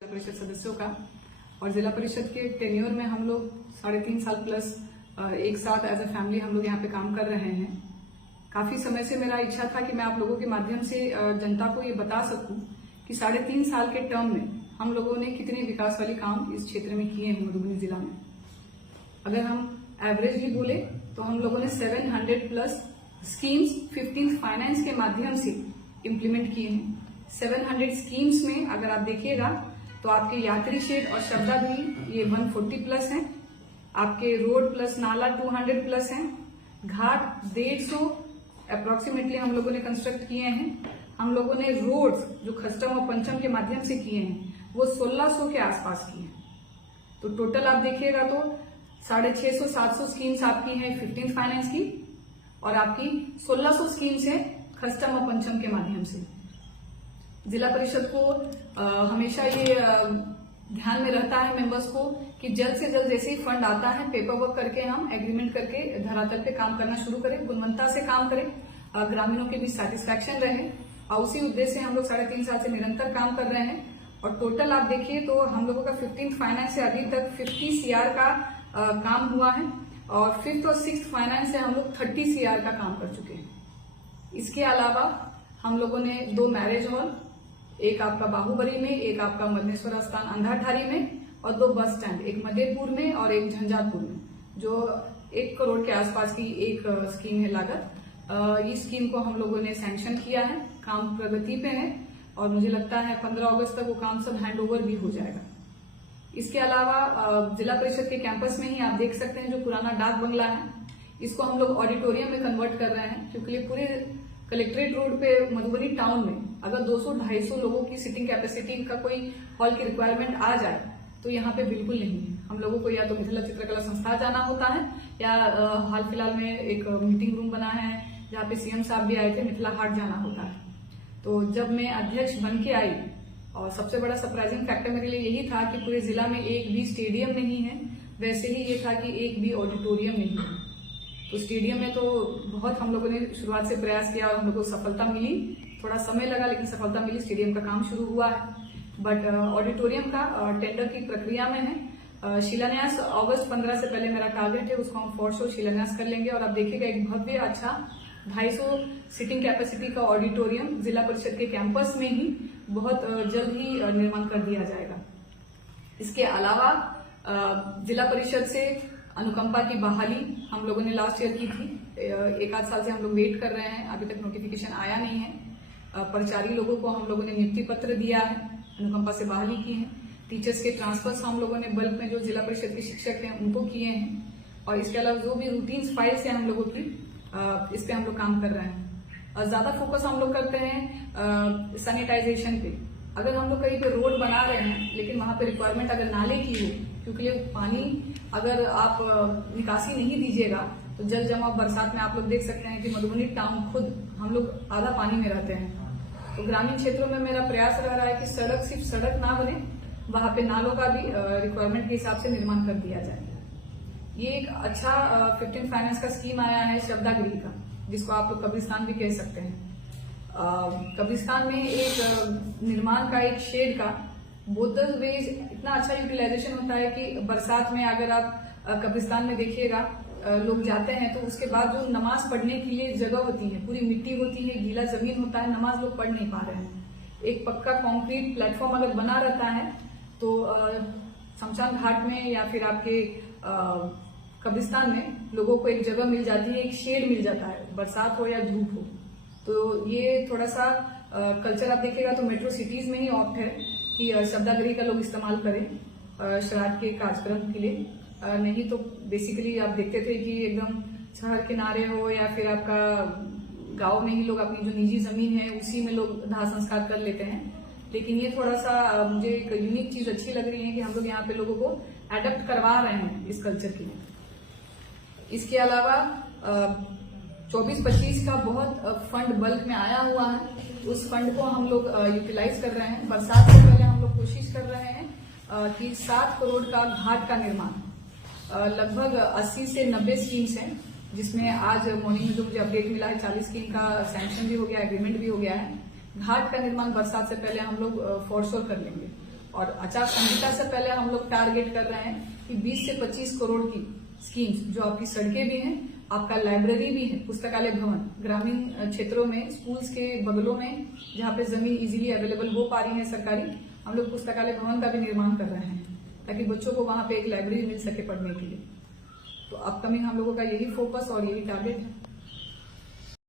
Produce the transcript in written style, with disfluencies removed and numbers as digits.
जिला परिषद सदस्यों का। और जिला परिषद के टेन्योर में हम लोग 3.5 साल प्लस एक साथ एज ए फैमिली हम लोग यहाँ पे काम कर रहे हैं। काफी समय से मेरा इच्छा था कि मैं आप लोगों के माध्यम से जनता को ये बता सकूं कि 3.5 साल के टर्म में हम लोगों ने कितने विकास वाले काम इस क्षेत्र में किए हैं मधुबनी जिला में। अगर हम एवरेजली बोले तो हम लोगों ने 700 प्लस स्कीम्स 15th फाइनेंस के माध्यम से इम्प्लीमेंट किए हैं। 700 स्कीम्स में अगर आप देखिएगा तो आपके यात्री शेड और शब्दागृह ये 140 प्लस हैं, आपके रोड प्लस नाला 200 प्लस हैं, घाट 150 अप्रोक्सीमेटली हम लोगों ने कंस्ट्रक्ट किए हैं। हम लोगों ने रोड्स जो खस्टम और पंचम के माध्यम से किए हैं वो 1600 के आसपास किए हैं। तो टोटल आप देखिएगा तो 650-700 स्कीम्स आपकी हैं 15th फाइनेंस की और आपकी 1600 स्कीम्स हैं खस्टम और पंचम के माध्यम से। जिला परिषद को हमेशा ये ध्यान में रहता है मेंबर्स को कि जल्द से जल्द जैसे ही फंड आता है पेपर वर्क करके हम एग्रीमेंट करके धरातल पे काम करना शुरू करें, गुणवत्ता से काम करें, ग्रामीणों के बीच सेटिस्फैक्शन रहे। और उसी उद्देश्य से हम लोग 3.5 साल से निरंतर काम कर रहे हैं। और टोटल आप देखिए तो हम लोगों का 15th फाइनेंस से अभी तक 50 CR का काम हुआ है और 5th और 6th फाइनेंस से हम लोग 30 CR का काम कर चुके हैं। इसके अलावा हम लोगों ने 2 मैरिज हॉल, एक आपका बाहुबली में, एक आपका मदनेश्वर स्थान अंधाठारी में और 2 बस स्टैंड, एक मदेपुर में और एक झंझारपुर में, जो 1 करोड़ के आसपास की एक स्कीम है लागत। इस स्कीम को हम लोगों ने सैंक्शन किया है, काम प्रगति पे है और मुझे लगता है 15 अगस्त तक वो काम सब हैंडओवर भी हो जाएगा। इसके अलावा जिला परिषद के कैंपस में ही आप देख सकते हैं जो पुराना डाक बंगला है, इसको हम लोग ऑडिटोरियम में कन्वर्ट कर रहे हैं, क्योंकि ये पूरे कलेक्ट्रेट रोड पे मधुबनी टाउन में अगर 200-250 लोगों की सिटिंग कैपेसिटी का कोई हॉल की रिक्वायरमेंट आ जाए तो यहाँ पे बिल्कुल नहीं है। हम लोगों को या तो मिथिला चित्रकला संस्था जाना होता है या हाल फिलहाल में एक मीटिंग रूम बना है जहाँ पे CM साहब भी आए थे, मिथिला हाट जाना होता है। तो जब मैं अध्यक्ष बन के आई और सबसे बड़ा सरप्राइजिंग फैक्टर मेरे लिए यही था कि पूरे जिला में एक भी स्टेडियम नहीं है, वैसे ही ये था कि एक भी ऑडिटोरियम नहीं है। तो स्टेडियम में तो बहुत हम लोगों ने शुरुआत से प्रयास किया और हम लोग को सफलता मिली, थोड़ा समय लगा लेकिन सफलता मिली, स्टेडियम का काम शुरू हुआ है। बट ऑडिटोरियम का टेंडर की प्रक्रिया में है। शिलान्यास अगस्त 15 से पहले मेरा टारगेट है, उसको हम फॉर श्योर शिलान्यास कर लेंगे और आप देखिएगा एक भव्य अच्छा 250 सीटिंग कैपेसिटी का ऑडिटोरियम जिला परिषद के कैंपस में ही बहुत जल्द ही निर्माण कर दिया जाएगा। इसके अलावा जिला परिषद से अनुकंपा की बहाली हम लोगों ने लास्ट ईयर की थी, 1 आध साल से हम लोग वेट कर रहे हैं, अभी तक नोटिफिकेशन आया नहीं है। परिचारी लोगों को हम लोगों ने नियुक्ति पत्र दिया है, अनुकंपा से बहाली की है। टीचर्स के ट्रांसफर्स हम लोगों ने बल्क में जो जिला परिषद के शिक्षक हैं उनको किए हैं। और इसके अलावा जो भी रूटीन फाइल्स हैं हम लोगों की, इस पे हम लोग काम कर रहे हैं। ज्यादा फोकस हम लोग करते हैं सैनिटाइजेशन पे। अगर हम लोग कहीं पे रोड बना रहे हैं लेकिन वहां पे रिक्वायरमेंट अगर नाले की हो, क्योंकि ये पानी अगर आप निकासी नहीं दीजिएगा तो जल जमाव बरसात में आप लोग देख सकते हैं कि मधुबनी टाउन खुद हम लोग आधा पानी में रहते हैं। तो ग्रामीण क्षेत्रों में मेरा प्रयास रह रहा है कि सड़क सिर्फ सड़क ना बने, वहां पे नालों का भी रिक्वायरमेंट के हिसाब से निर्माण कर दिया जाए। ये एक अच्छा 15th फाइनेंस का स्कीम आया है शब्दागृह का, जिसको आप लोग कब्रिस्तान भी कह सकते हैं। कब्रिस्तान में एक निर्माण का एक शेड का बोथ वेज इतना अच्छा यूटिलाइजेशन होता है कि बरसात में अगर आप कब्रिस्तान में देखिएगा लोग जाते हैं तो उसके बाद जो नमाज पढ़ने के लिए जगह होती है, पूरी मिट्टी होती है, गीला जमीन होता है, नमाज लोग पढ़ नहीं पा रहे हैं। एक पक्का कंक्रीट प्लेटफॉर्म अगर बना रहता है तो शमशान घाट में या फिर आपके कब्रिस्तान में लोगों को एक जगह मिल जाती है, एक शेड मिल जाता है, बरसात हो या धूप हो। तो ये थोड़ा सा कल्चर आप देखिएगा तो मेट्रो सिटीज में ही ऑप्ट है कि शब्दागृह का लोग इस्तेमाल करें श्राद्ध के कार्यक्रम के लिए। नहीं तो बेसिकली आप देखते थे कि एकदम शहर किनारे हो या फिर आपका गांव में ही लोग अपनी जो निजी जमीन है उसी में लोग दाह संस्कार कर लेते हैं। लेकिन ये थोड़ा सा मुझे एक यूनिक चीज अच्छी लग रही है कि हम लोग यहाँ पे लोगों को एडप्ट करवा रहे हैं इस कल्चर के लिए। इसके अलावा 24-25 का बहुत फंड बल्क में आया हुआ है, उस फंड को हम लोग यूटिलाइज कर रहे हैं। बरसात से पहले हम लोग कोशिश कर रहे हैं कि 7 करोड़ का घाट का निर्माण, लगभग 80 से 90 स्कीम्स हैं, जिसमें आज मॉर्निंग में जो मुझे अपडेट मिला है 40 स्कीम का सैंक्शन भी हो गया, एग्रीमेंट भी हो गया है। घाट का निर्माण बरसात से पहले हम लोग फॉर श्योर कर लेंगे। और आचार संहिता से पहले हम लोग टारगेट कर रहे हैं कि 20 से 25 करोड़ की स्कीम्स, जो आपकी सड़कें भी हैं, आपका लाइब्रेरी भी है, पुस्तकालय भवन, ग्रामीण क्षेत्रों में स्कूल्स के बगलों में जहाँ पे जमीन इजीली अवेलेबल हो पा रही है सरकारी, हम लोग पुस्तकालय भवन का भी निर्माण कर रहे हैं ताकि बच्चों को वहां पे एक लाइब्रेरी मिल सके पढ़ने के लिए। तो अपकमिंग हम लोगों का यही फोकस और यही टारगेट है।